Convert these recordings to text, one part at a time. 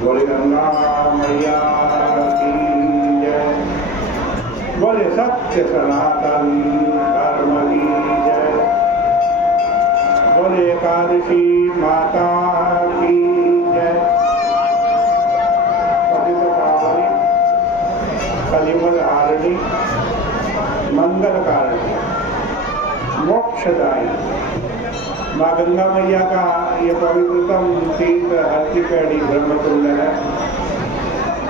बोले गंगा मैया की जय। बोले सत्य सनातन धर्म की जय। बोले एकादशी माता की जय। पतित पावनी कलिमल हारिणी मंगलकारिणी मोक्षदायी माँ गंगा मैया का ये पवित्रतम तीर्थ हरकी ब्रह्मकुंड है।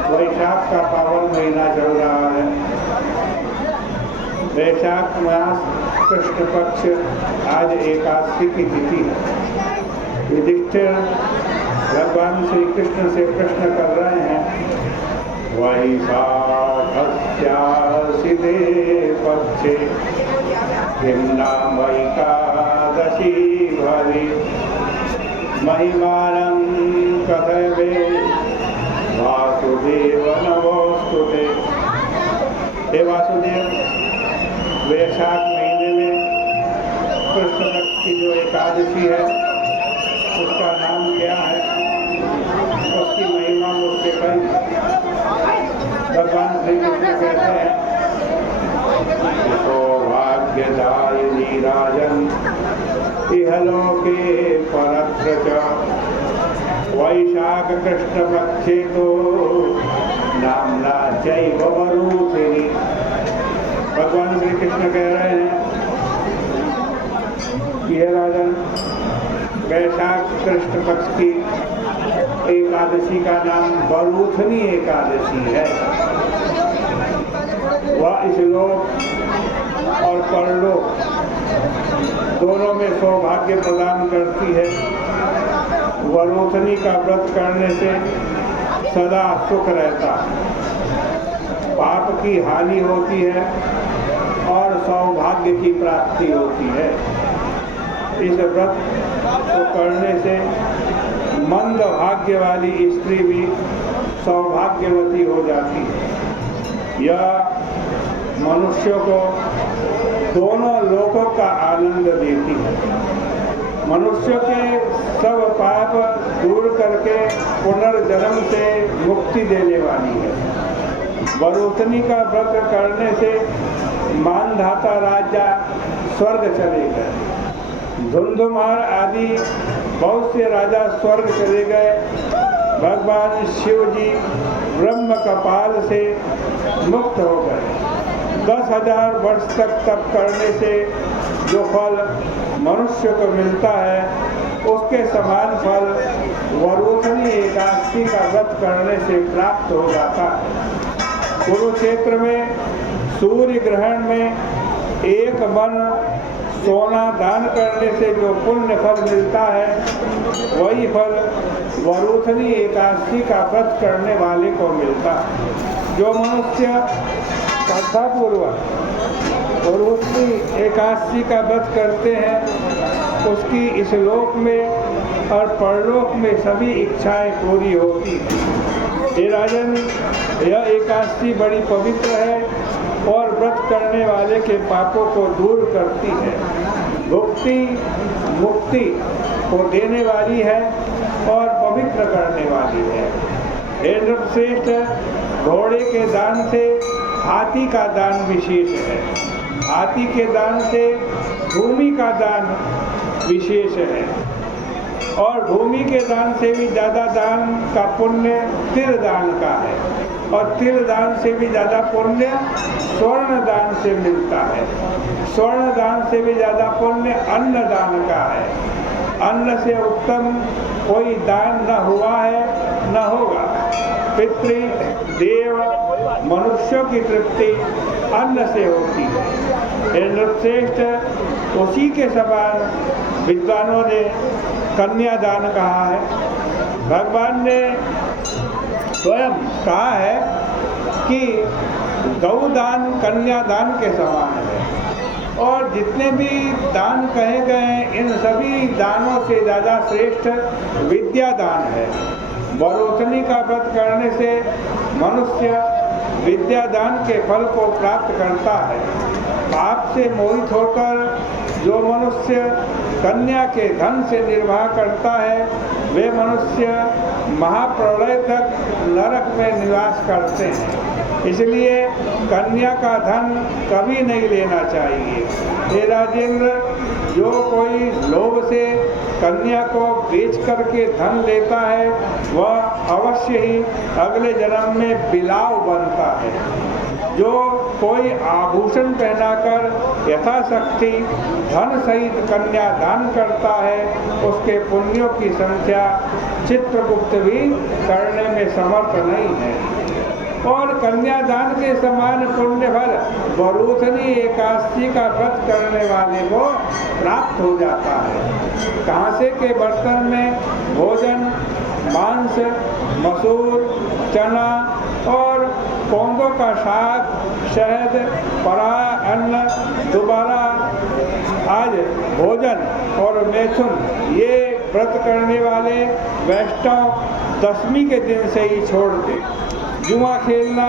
वैशाख का पावन महीना चल रहा है। वैशाख मास कृष्ण पक्ष आज एकादशी की तिथि है। युधिष्ठिर भगवान श्री कृष्ण से प्रश्न कर रहे हैं, वैशाखस्यासि पक्षे किं नाम एकादशी भवति महिमानं कथयवे वासुदेव नमोस्तुते। हे वासुदेव, वैशाख महीने में कृष्ण पक्ष की जो एकादशी है उसका नाम क्या है, उसकी महिमा मुझसे कही। भगवान श्री कृष्ण कहते हैं, सौभाग्यदायिनी राजन इहलोके परत्र च वैशाख कृष्ण पक्षे तो नाम्ना चैव वरूथिनी। भगवान श्री कृष्ण कह रहे हैं कि हे राजन, वैशाख कृष्ण पक्ष की एकादशी का नाम वरूथनी एकादशी है। वह इस लोक और परलोक दोनों में सौभाग्य प्रदान करती है। वरूथनी का व्रत करने से सदा सुख रहता है, पाप की हानि होती है और सौभाग्य की प्राप्ति होती है। इस व्रत को करने से मंद भाग्य वाली स्त्री भी सौभाग्यवती हो जाती है। यह मनुष्यों को दोनों लोकों का आनंद देती है। मनुष्यों के सब पाप दूर करके पुनर्जन्म से मुक्ति देने वाली है। वरूथनी का व्रत करने से मानधाता राजा स्वर्ग चले गए। धुंधुमार आदि बहुत से राजा स्वर्ग चले गए। भगवान शिव जी ब्रह्म कपाल से मुक्त हो गए। 10,000 वर्ष तक तप करने से जो फल मनुष्य को मिलता है उसके समान फल वरूथनी एकादशी का व्रत करने से प्राप्त हो जाता है। कुरुक्षेत्र में सूर्य ग्रहण में एक मन सोना दान करने से जो पुण्य फल मिलता है वही फल वरूथनी एकादशी का व्रत करने वाले को मिलता है। जो मनुष्य श्रद्धापूर्वक वरूथनी एकादशी का व्रत करते हैं उसकी इस लोक में और परलोक में सभी इच्छाएं पूरी होती हैं। हे राजन, यह एकादशी बड़ी पवित्र है और व्रत करने वाले के पापों को दूर करती है, भुक्ति मुक्ति को देने वाली है और पवित्र करने वाली है। हे नृपश्रेष्ठ, घोड़े के दान से हाथी का दान विशेष है। हाथी के दान से भूमि का दान विशेष है और भूमि के दान से भी ज़्यादा दान का पुण्य तिल दान का है और तिल दान से भी ज़्यादा पुण्य स्वर्ण दान से मिलता है। स्वर्ण दान से भी ज़्यादा पुण्य अन्न दान का है। अन्न से उत्तम कोई दान न हुआ है न होगा। पितृ देव मनुष्यों की तृप्ति अन्न से होती है। नृपश्रेष्ठ, उसी के समान विद्वानों ने कन्यादान कहा है। भगवान ने स्वयं कहा है कि गौदान कन्यादान के समान है और जितने भी दान कहे गए इन सभी दानों से ज़्यादा श्रेष्ठ विद्या दान है। वरूथनी का व्रत करने से मनुष्य विद्यादान के फल को प्राप्त करता है। पाप से मोहित होकर जो मनुष्य कन्या के धन से निर्वाह करता है वे मनुष्य महाप्रलय तक नरक में निवास करते हैं। इसलिए कन्या का धन कभी नहीं लेना चाहिए। हे राजेंद्र, जो कोई लोभ से कन्या को बेच करके धन लेता है वह अवश्य ही अगले जन्म में बिलाव बनता है। जो कोई आभूषण पहनाकर यथाशक्ति धन सहित कन्या दान करता है उसके पुण्यों की संख्या चित्रगुप्त भी करने में समर्थ नहीं है। और कन्यादान के समान पुण्य फल वरूथनी एकादशी का व्रत करने वाले को प्राप्त हो जाता है। कांसे के बर्तन में भोजन, मांस, मसूर, चना और पौधों का शाक, शहद, पराया अन्न, दोबारा आज भोजन और मैथुन ये व्रत करने वाले वैष्णव दशमी के दिन से ही छोड़ दे। जुआ खेलना,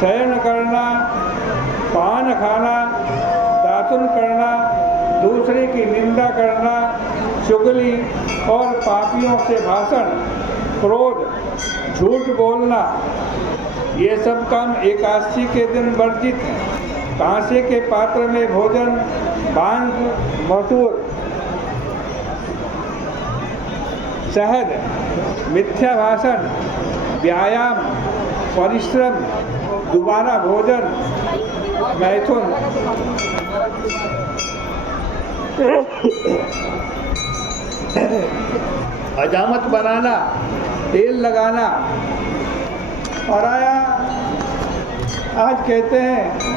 शयन करना, पान खाना, दातुन करना, दूसरे की निंदा करना, चुगली और पापियों से भाषण, क्रोध, झूठ बोलना, ये सब काम एकादशी के दिन वर्जित हैं। कांसे के पात्र में भोजन, बांस, मसूर, शहद, मिथ्या भाषण, व्यायाम, परिश्रम, दोबारा भोजन, मैथुन, हजामत बनाना, तेल लगाना और आज कहते हैं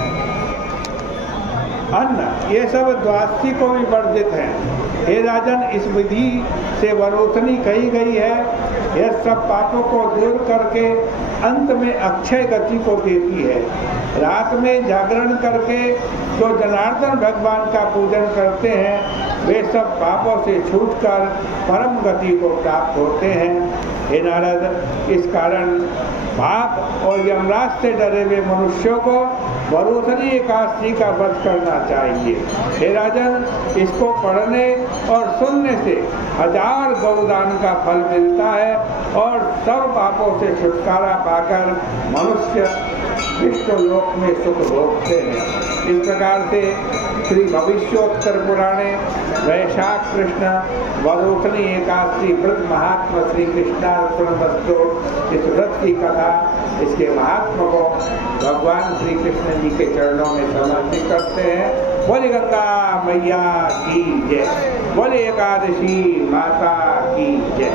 अन्न, ये सब द्वादशी को भी वर्जित है। हे राजन, इस विधि से वरोथनी कही गई है। यह सब पापों को दूर करके अंत में अक्षय गति को देती है। रात में जागरण करके जो जनार्दन भगवान का पूजन करते हैं वे सब पापों से छूटकर परम गति को प्राप्त होते हैं। हे नारद, इस कारण पाप और यमराज से डरे हुए मनुष्यों को वरोथनी एकादशी का व्रत करना चाहिए। हे राजन, इसको पढ़ने और सुनने से 1000 गौदान का फल मिलता है और सब पापों से छुटकारा पाकर मनुष्य विष्णु लोक में सुख भोगते हैं। इस प्रकार से श्री भविष्योत्तर पुराणे वैशाख कृष्ण वरोथनी एकादशी व्रत महात्मा श्री कृष्णार्पण वस्तु इस व्रत की कथा, इसके महात्मा को भगवान श्री कृष्ण जी के चरणों में समर्पित करते हैं। बोले गंगा मैया की जय, बोले एकादशी माता की जय।